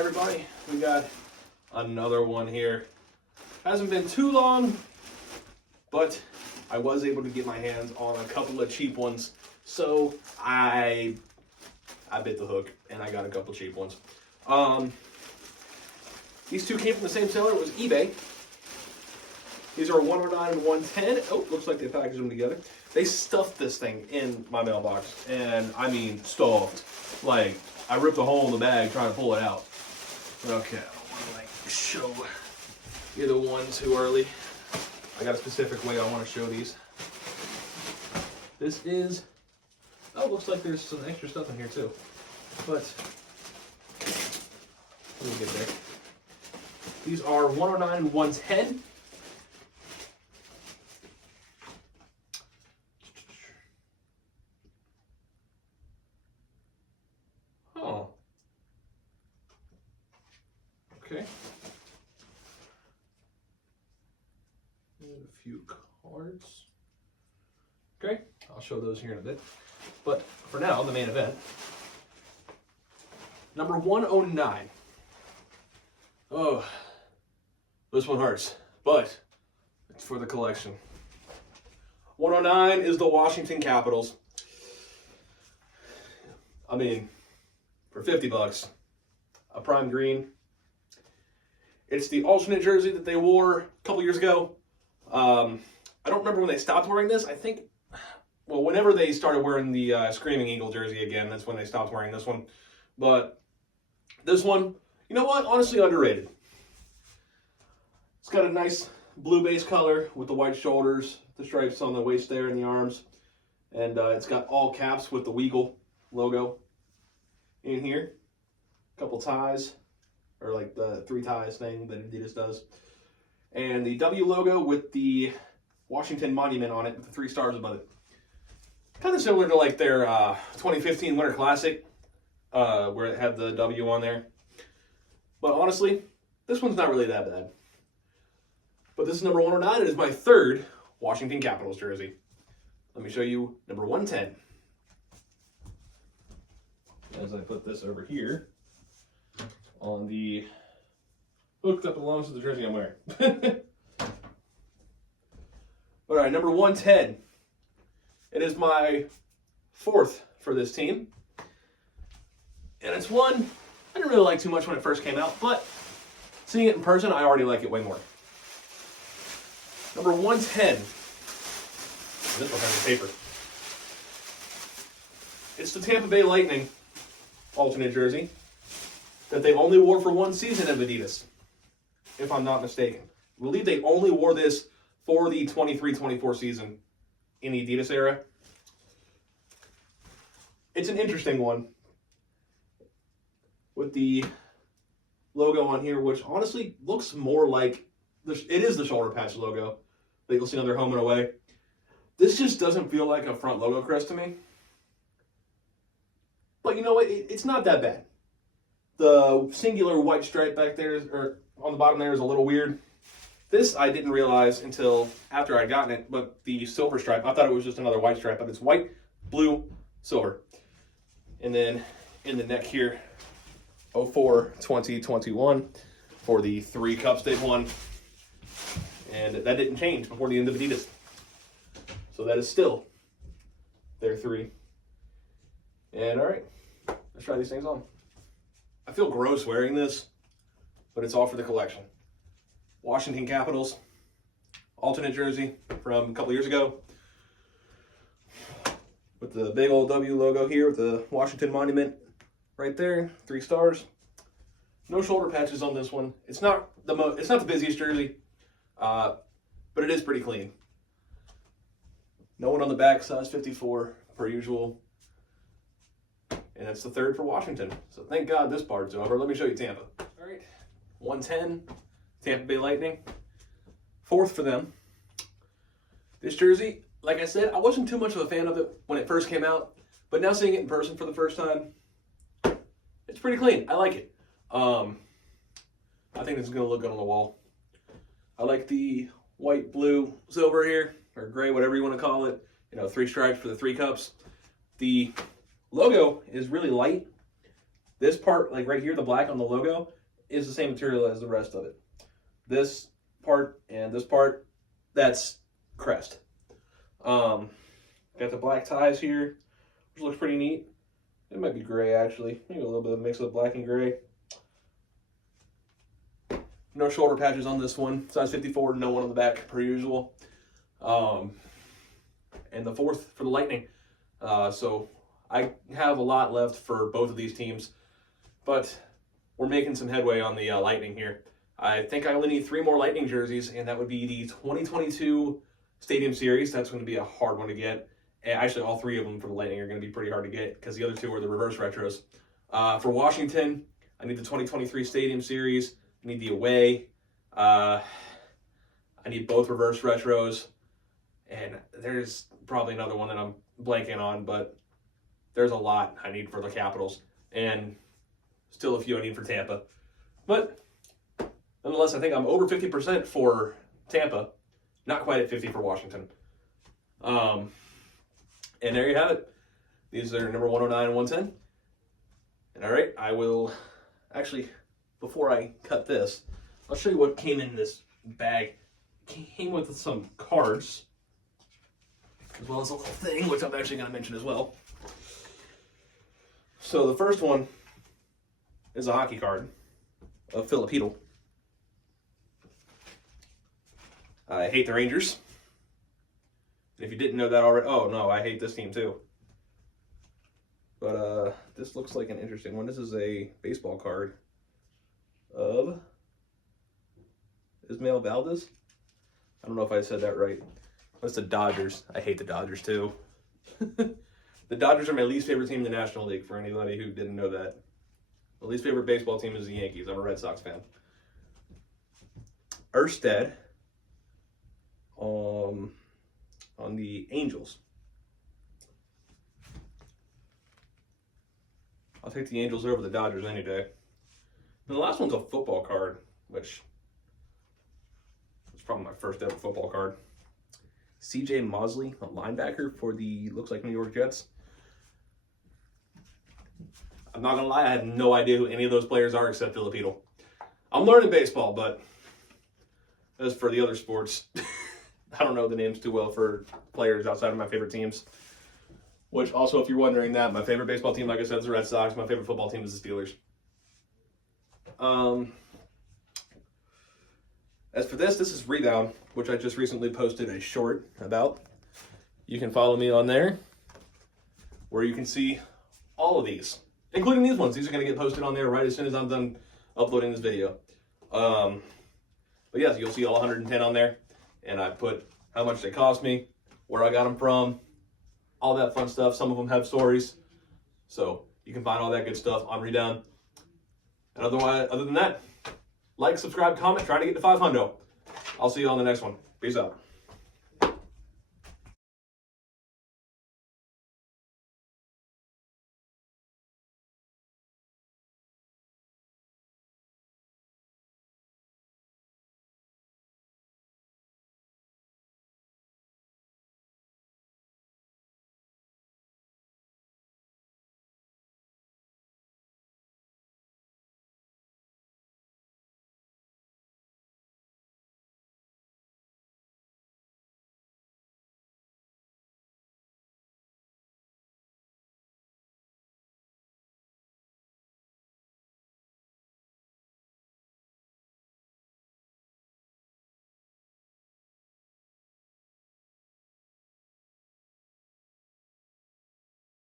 everybody, we got another one here. Hasn't been too long, but I was able to get my hands on a couple of cheap ones, so I bit the hook and I got a couple cheap ones. These two came from the same seller. It was eBay. These are 109 and 110. Oh, looks like they packaged them together. They stuffed this thing in my mailbox, and I mean stuffed. Like, I ripped a hole in the bag trying to pull it out. Okay, I don't want to like show either one too early. I got a specific way I want to show these. This is, oh, looks like there's some extra stuff in here too. But, let me get there. These are 109 and 110. Oh. Okay. And a few cards. Okay, I'll show those here in a bit. But for now, the main event. Number 109. Oh, this one hurts, but it's for the collection. 109 is the Washington Capitals. I mean, for 50 bucks, a prime green. It's the alternate jersey that they wore a couple years ago. I don't remember when they stopped wearing this. I think, well, whenever they started wearing the Screaming Eagle jersey again, that's when they stopped wearing this one. But this one, you know what? Honestly, underrated. It's got a nice blue base color with the white shoulders, the stripes on the waist there and the arms. And it's got all caps with the Weagle logo in here. A couple ties, or like the 3 ties thing that Adidas does. And the W logo with the Washington monument on it with the 3 stars above it. Kind of similar to like their 2015 Winter Classic, where it had the W on there. But honestly, this one's not really that bad. But this is number 109. It is my 3rd Washington Capitals jersey. Let me show you number 110. As I put this over here on the hook that belongs to the jersey I'm wearing. All right, number 110. It is my 4th for this team. And it's one I didn't really like too much when it first came out, but seeing it in person, I already like it way more. Number 110. This one has the paper. It's the Tampa Bay Lightning alternate jersey that they only wore for one season of Adidas, if I'm not mistaken. I believe they only wore this for the 23-24 season in the Adidas era. It's an interesting one with the logo on here, which honestly looks more like, it is the shoulder patch logo that you'll see on their home and away. This just doesn't feel like a front logo crest to me. But you know what, it's not that bad. The singular white stripe back there, or on the bottom there, is a little weird. This I didn't realize until after I'd gotten it, but the silver stripe, I thought it was just another white stripe, but it's white, blue, silver. And then in the neck here, 04-2021 for the 3 cups they've won. And that didn't change before the end of Adidas. So that is still their 3. And all right, let's try these things on. I feel gross wearing this, but it's all for the collection. Washington Capitals, alternate jersey from a couple years ago. With the big old W logo here with the Washington monument right there, 3 stars. No shoulder patches on this one. It's not the busiest jersey, but it is pretty clean. No one on the back, size 54 per usual. And it's the 3rd for Washington. So thank God this part's over. Let me show you Tampa. All right, 110, Tampa Bay Lightning. 4th for them. This jersey, like I said, I wasn't too much of a fan of it when it first came out, but now seeing it in person for the first time, it's pretty clean. I like it. I think it's going to look good on the wall. I like the white, blue, silver here, or gray, whatever you want to call it. You know, 3 stripes for the 3 cups. The logo is really light, This part, like right here, the black on the logo, is the same material as the rest of it. This part and this part, that's Crest. Got the black ties here, which looks pretty neat. It might be gray, actually. Maybe a little bit of a mix of black and gray. No shoulder patches on this one. Size 54, no one on the back, per usual. And the 4th for the Lightning. So I have a lot left for both of these teams, but we're making some headway on the Lightning here. I think I only need 3 more Lightning jerseys, and that would be the 2022 Stadium Series. That's going to be a hard one to get. And actually, all 3 of them for the Lightning are going to be pretty hard to get because the other 2 are the reverse retros. For Washington, I need the 2023 Stadium Series. I need the away. I need both reverse retros. And there's probably another one that I'm blanking on, but there's a lot I need for the Capitals. And still a few I need for Tampa. But nonetheless, I think I'm over 50% for Tampa. Not quite at 50 for Washington. And there you have it. These are number 109 and 110. And all right, I will actually, before I cut this, I'll show you what came in this bag. It came with some cards, as well as a little thing, which I'm actually going to mention as well. So the first one is a hockey card of Filipino. I hate the Rangers. And if you didn't know that already, oh no, I hate this team too. But this looks like an interesting one. This is a baseball card of Ismael Valdez. I don't know if I said that right. That's the Dodgers. I hate the Dodgers too. The Dodgers are my least favorite team in the National League, for anybody who didn't know that. My least favorite baseball team is the Yankees. I'm a Red Sox fan. Erstad on the Angels. I'll take the Angels over the Dodgers any day. And the last one's a football card, which is probably my first ever football card. C.J. Mosley, a linebacker for the, looks like, New York Jets. I'm not going to lie, I have no idea who any of those players are except Filipino. I'm learning baseball, but as for the other sports, I don't know the names too well for players outside of my favorite teams. Which also, if you're wondering that, my favorite baseball team, like I said, is the Red Sox. My favorite football team is the Steelers. As for this is Rebound, which I just recently posted a short about. You can follow me on there, where you can see all of these, including these ones. These are going to get posted on there right as soon as I'm done uploading this video. But yes, you'll see all 110 on there, and I put how much they cost me, where I got them from, all that fun stuff. Some of them have stories, so you can find all that good stuff on Rebound. And other than that, like, subscribe, comment, try to get to 500. I'll see you on the next one. Peace out.